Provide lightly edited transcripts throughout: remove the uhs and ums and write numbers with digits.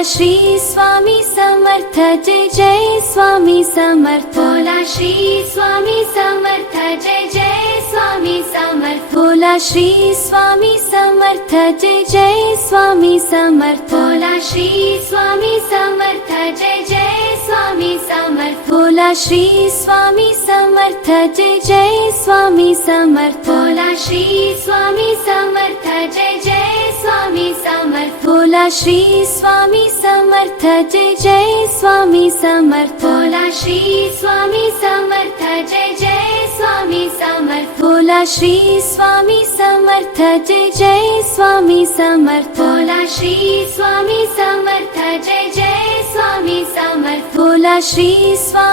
बोला श्री स्वामी समर्थ जय जय स्वामी समर्थ। बोला श्री स्वामी समर्थ जय जय स्वामी समर्थ। बोला श्री स्वामी समर्थ जय जय स्वामी समर्थ। बोला श्री स्वामी समर्थ जय जय स्वामी समर्थ। बोला श्री स्वामी समर्थ जय जय स्वामी समर्थ। बोला श्री स्वामी समर्थ जय जय स्वामी समर्थ। बोला श्री स्वामी समर्थ जय जय स्वामी समर्थ। बोला श्री स्वामी समर्थ जय जय स्वामी समर्थ। बोला श्री स्वामी समर्थ जय जय स्वामी समर्थ। बोला श्री स्वामी समर्थ जय जय स्वामी समर्थ। बोला श्री स्वामी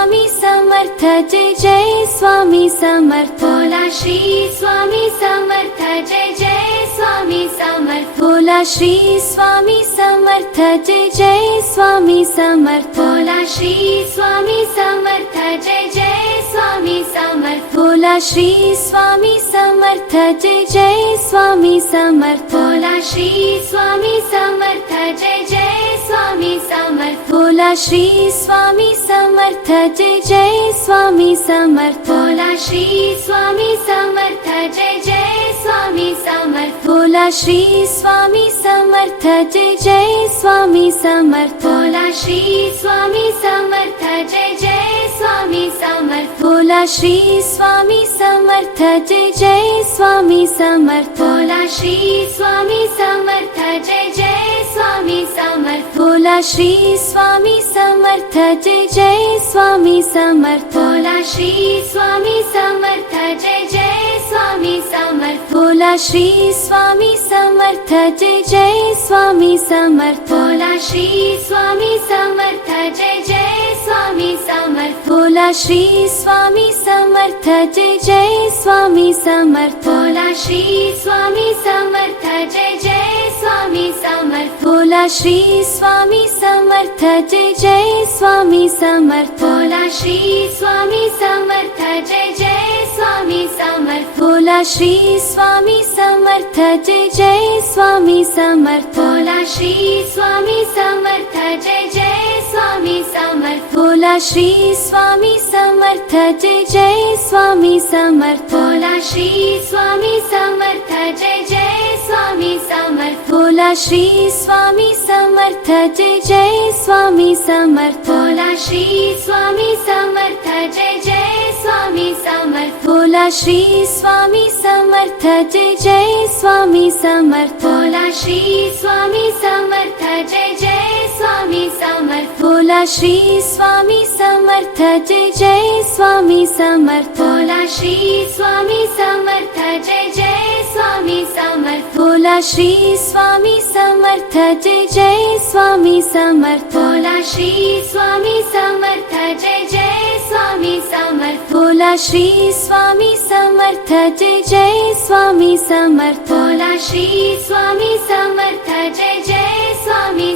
समर्थ जय जय स्वामी समर्थ। बोला श्री स्वामी समर्थ जय जय स्वामी समर्थ। बोला श्री स्वामी समर्थ जय जय स्वामी समर्थ। बोला श्री स्वामी समर्थ जय जय स्वामी समर्थ। बोला श्री स्वामी समर्थ जय जय स्वामी समर्थ। बोला श्री स्वामी समर्थ जय जय स्वामी समर्थ। बोला श्री स्वामी समर्थ जय जय स्वामी समर्थ। बोला श्री स्वामी समर्थ जय जय स्वामी समर्थ। बोला श्री स्वामी समर्थ जय जय स्वामी समर्थ। बोला श्री स्वामी समर्थ जय जय स्वामी समर्थ। बोला श्री स्वामी समर्थ जय जय स्वामी समर्थ। बोला श्री स्वामी समर्थ जय जय स्वामी समर्थ। बोला श्री स्वामी समर्थ जय जय स्वामी समर्थ। बोला श्री स्वामी समर्थ जय जय स्वामी समर्थ। बोला श्री स्वामी समर्थ जय जय स्वामी समर्थ। बोला श्री स्वामी समर्थ जय जय स्वामी समर्थ। बोला श्री स्वामी समर्थ जय जय स्वामी समर्थ। बोला श्री स्वामी समर्थ जय जय स्वामी समर्थ। बोला श्री स्वामी समर्थ जय जय स्वामी समर्थ। बोला श्री स्वामी समर्थ जय जय स्वामी समर्थ। बोला श्री स्वामी समर्थ जय जय स्वामी समर्थ। बोला श्री स्वामी समर्थ जय जय स्वामी समर्थ। बोला श्री स्वामी समर्थ जय जय स्वामी समर्थ। बोला श्री स्वामी समर्थ जय जय स्वामी समर्थ। बोला श्री स्वामी समर्थ जय जय स्वामी समर्थ। बोला श्री स्वामी समर्थ जय जय स्वामी समर्थ। बोला श्री स्वामी समर्थ जय जय स्वामी समर्थ। बोला श्री स्वामी समर्थ जय जय स्वामी समर्थ। बोला श्री स्वामी समर्थ जय जय स्वामी समर्थ। बोला श्री स्वामी समर्थ जय जय स्वामी समर्थ। बोला श्री स्वामी समर्थ जय जय स्वामी समर्थ। बोला श्री स्वामी समर्थ जय जय स्वामी समर्थ। बोला श्री स्वामी समर्थ जय जय स्वामी समर्थ। बोला श्री स्वामी समर्थ जय जय स्वामी समर्थ। बोला श्री स्वामी समर्थ जय जय स्वामी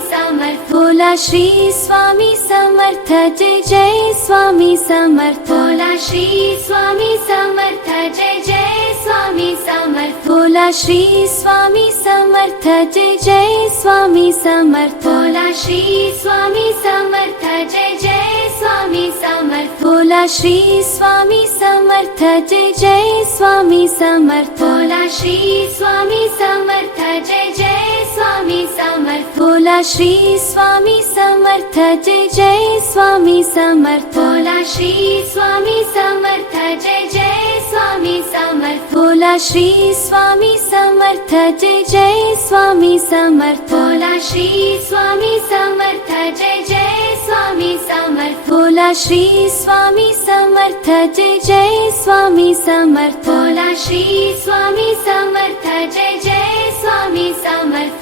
समर्थ। बोला श्री स्वामी समर्थ जय जय स्वामी समर्थ। बोला श्री स्वामी समर्थ जय जय स्वामी समर्थ। बोला श्री स्वामी समर्थ जय जय स्वामी समर्थ। बोला श्री स्वामी समर्थ जय जय स्वामी समर्थ। बोला श्री स्वामी समर्थ जय जय स्वामी समर्थ। बोला श्री स्वामी समर्थ जय जय स्वामी समर्थ। बोला श्री स्वामी समर्थ जय जय स्वामी समर्थ। बोला श्री स्वामी समर्थ जय जय स्वामी समर्थ। बोला श्री स्वामी समर्थ जय जय स्वामी समर्थ। बोला श्री स्वामी समर्थ जय जय स्वामी समर्थ। बोला श्री स्वामी समर्थ जय जय स्वामी समर्थ।